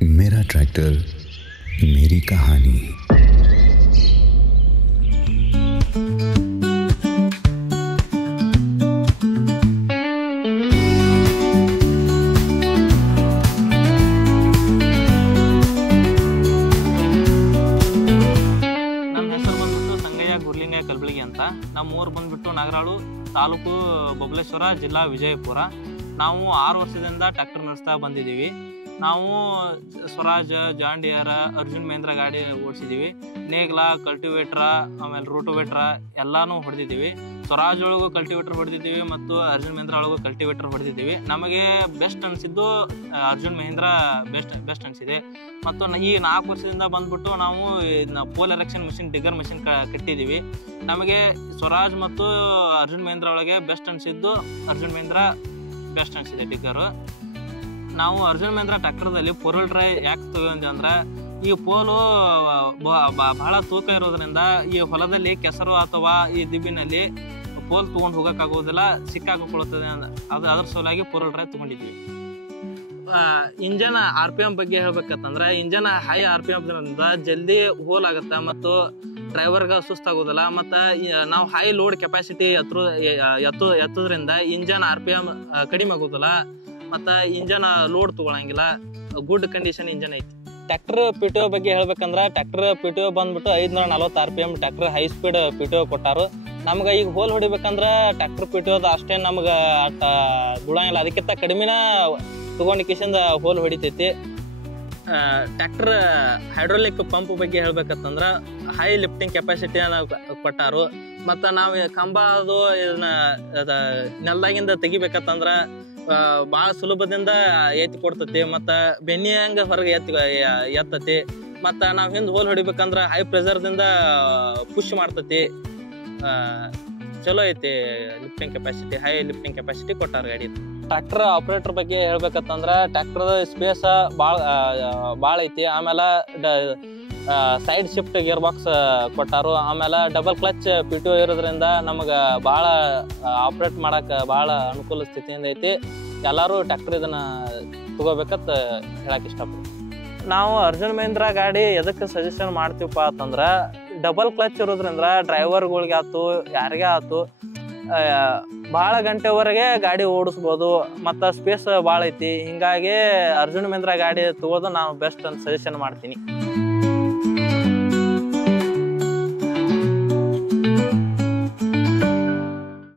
मेरा ट्रैक्टर मेरी कहानी। ಕಲಬುರಗಿ ಅಂತ ನಮ್ಮ ಊರು ಬಂದ್ಬಿಟ್ಟು ನಾಗರಾಳು ತಾಲೂಕು ಬಬಲೇಶ್ವರ ಜಿಲ್ಲಾ ವಿಜಯಪುರ. ನಾವು 6 ವರ್ಷದಿಂದ ಟ್ರ್ಯಾಕ್ಟರ್ ನಡೆಸ್ತಾ ಬಂದಿದ್ದೀವಿ. ನಾವು ಸ್ವರಾಜ್, ಜಾನ್ ಡಿಯರ್, ಅರ್ಜುನ್ ಮಹೇಂದ್ರ ಗಾಡಿ ಓಡಿಸಿದ್ದೀವಿ. ನೇಗ್ಲ, ಕಲ್ಟಿವೇಟ್ರ, ಆಮೇಲೆ ರೂಟೋವೇಟ್ರ ಎಲ್ಲನೂ ಹೊಡೆದಿದ್ದೀವಿ. ಸ್ವರಾಜ್ ಒಳಗೂ ಕಲ್ಟಿವೇಟ್ರ್ ಹೊಡೆದಿದ್ದೀವಿ ಮತ್ತು ಅರ್ಜುನ್ ಮಹೇಂದ್ರ ಒಳಗೂ ಕಲ್ಟಿವೇಟ್ರ್ ಹೊಡೆದಿದ್ದೀವಿ. ನಮಗೆ ಬೆಸ್ಟ್ ಅನಿಸಿದ್ದು ಅರ್ಜುನ್ ಮಹೇಂದ್ರ ಬೆಸ್ಟ್ ಅನಿಸಿದೆ. ಮತ್ತು ಈ 4 ವರ್ಷದಿಂದ ಬಂದ್ಬಿಟ್ಟು ನಾವು pole erection machine, digger machine ಕಟ್ಟಿದ್ದೀವಿ. ನಮಗೆ ಸ್ವರಾಜ್ ಮತ್ತು ಅರ್ಜುನ್ ಮಹೇಂದ್ರ ಒಳಗೆ ಬೆಸ್ಟ್ ಅನಿಸಿದ್ದು ಅರ್ಜುನ್ ಮಹೇಂದ್ರ ಬೆಸ್ಟ್ ಅನಿಸಿದೆ ಡಿಗ್ಗರು. ನಾವು ಅರ್ಜುನ್ ಮಹೇಂದ್ರ ಟ್ರ್ಯಾಕ್ಟರ್ದಲ್ಲಿ ಪೋಲ್ ಡ್ರೈ ಯಾಕೆ ತಗೊಂಡ್ವಿ ಅಂದ್ರೆ, ಈ ಪೋಲು ಬಹಳ ತೂಕ ಇರೋದ್ರಿಂದ ಈ ಹೊಲದಲ್ಲಿ ಕೆಸರು ಅಥವಾ ಈ ದಿಬ್ಬಿನಲ್ಲಿ ಪೋಲ್ ತೊಗೊಂಡು ಹೋಗೋಕ್ಕಾಗೋದಿಲ್ಲ, ಸಿಕ್ಕಾಕೊಳ್ಳುತ್ತದೆ. ಅದ್ರ ಸಲುವಾಗಿ ಪೋಲ್ ಡ್ರೈ ತೊಗೊಂಡಿದ್ವಿ. ಇಂಜನ್ RPM ಬಗ್ಗೆ ಹೇಳ್ಬೇಕಂತಂದ್ರೆ, ಇಂಜನ್ ಹೈ RPM ಜಲ್ದಿ ಹೋಲ್ ಆಗುತ್ತೆ ಮತ್ತು ಡ್ರೈವರ್ಗೆ ಸುಸ್ತಾಗೋದಿಲ್ಲ. ಮತ್ತು ನಾವು ಹೈ ಲೋಡ್ ಕೆಪಾಸಿಟಿ ಎತ್ತೋದ್ರಿಂದ ಇಂಜನ್ RPM ಕಡಿಮೆ ಆಗೋದಿಲ್ಲ ಮತ್ತು ಇಂಜನ್ ಲೋಡ್ ತೊಗೊಳಂಗಿಲ್ಲ. ಗುಡ್ ಕಂಡೀಷನ್ ಇಂಜನ್ ಐತಿ. ಟ್ರ್ಯಾಕ್ಟರ್ PTO ಬಗ್ಗೆ ಹೇಳ್ಬೇಕಂದ್ರೆ, ಟ್ರ್ಯಾಕ್ಟರ್ PTO ಬಂದ್ಬಿಟ್ಟು 540 RPM tractor high speed PTO ಕೊಟ್ಟಾರು. ನಮ್ಗೆ ಈಗ ಹೋಲ್ ಹೊಡಿಬೇಕಂದ್ರೆ ಟ್ರ್ಯಾಕ್ಟರ್ PTOದ ಅಷ್ಟೇ ನಮ್ಗೆ ಬಿಡಂಗಿಲ್ಲ, ಅದಕ್ಕಿಂತ ಕಡಿಮೆನ ತಗೊಂಡಿಕೇಶಿಂದ ಹೋಲ್ ಹೊಡಿತೈತಿ. ಟ್ರ್ಯಾಕ್ಟರ್ ಹೈಡ್ರೋಲಿಕ್ ಪಂಪ್ ಬಗ್ಗೆ ಹೇಳ್ಬೇಕಂತಂದ್ರೆ ಹೈ ಲಿಫ್ಟಿಂಗ್ ಕೆಪಾಸಿಟಿನ ಕೊಟ್ಟಾರು. ಮತ್ತು ನಾವು ಕಂಬ ಅದು ಇದನ್ನ ನೆಲದಾಗಿಂದ ತೆಗಿಬೇಕಂತಂದ್ರೆ ಭಾಳ ಸುಲಭದಿಂದ ಎತ್ತಿ ಕೊಡ್ತತಿ ಮತ್ತು ಬೆನ್ನಿ ಹಂಗೆ ಹೊರಗೆ ಎತ್ತತಿ. ಮತ್ತು ನಾವು ಹಿಂದೆ ಹೋಲ್ ಹೊಡಿಬೇಕಂದ್ರೆ ಹೈ ಪ್ರೆಷರ್ದಿಂದ ಪುಷ್ ಮಾಡ್ತತಿ. ಚಲೋ ಐತಿ lifting capacity, high lifting capacity ಕೊಟ್ಟಾರ ಗಾಡಿ. ಟ್ರ್ಯಾಕ್ಟರ್ ಆಪ್ರೇಟರ್ ಬಗ್ಗೆ ಹೇಳ್ಬೇಕಂತಂದ್ರೆ, ಟ್ರ್ಯಾಕ್ಟರ್ ಸ್ಪೇಸ್ ಭಾಳ ಐತಿ. ಆಮೇಲೆ ಸೈಡ್ ಶಿಫ್ಟ್ ಗೇರ್ ಬಾಕ್ಸ್ ಕೊಟ್ಟಾರು. ಆಮೇಲೆ ಡಬಲ್ ಕ್ಲಚ್ PTO ಇರೋದ್ರಿಂದ ನಮಗೆ ಭಾಳ ಆಪ್ರೇಟ್ ಮಾಡಕ್ಕೆ ಭಾಳ ಅನುಕೂಲ ಸ್ಥಿತಿಯಿಂದ ಐತಿ. ಎಲ್ಲರೂ ಟ್ರ್ಯಾಕ್ಟರ್ ಇದನ್ನು ತಗೋಬೇಕಂತ ಹೇಳಕ್ಕೆ ಇಷ್ಟಪಡ್ತೀನಿ. ನಾವು ಅರ್ಜುನ್ ಮಹೇಂದ್ರ ಗಾಡಿ ಎದಕ್ಕೆ ಸಜೆಷನ್ ಮಾಡ್ತೀವಪ್ಪ ಅಂತಂದ್ರೆ, ಡಬಲ್ ಕ್ಲಚ್ ಇರೋದ್ರಿಂದ ಡ್ರೈವರ್ಗಳಿಗೆ ಆಯ್ತು, ಯಾರಿಗೇ ಆಯ್ತು, ಭಾಳ ಗಂಟೆವರೆಗೆ ಗಾಡಿ ಓಡಿಸ್ಬೋದು ಮತ್ತು ಸ್ಪೇಸ್ ಭಾಳ ಐತಿ. ಹೀಗಾಗಿ ಅರ್ಜುನ್ ಮಹೇಂದ್ರ ಗಾಡಿ ತಗೋದು ನಾನು ಬೆಸ್ಟ್ ಅಂತ ಸಜೆಷನ್ ಮಾಡ್ತೀನಿ.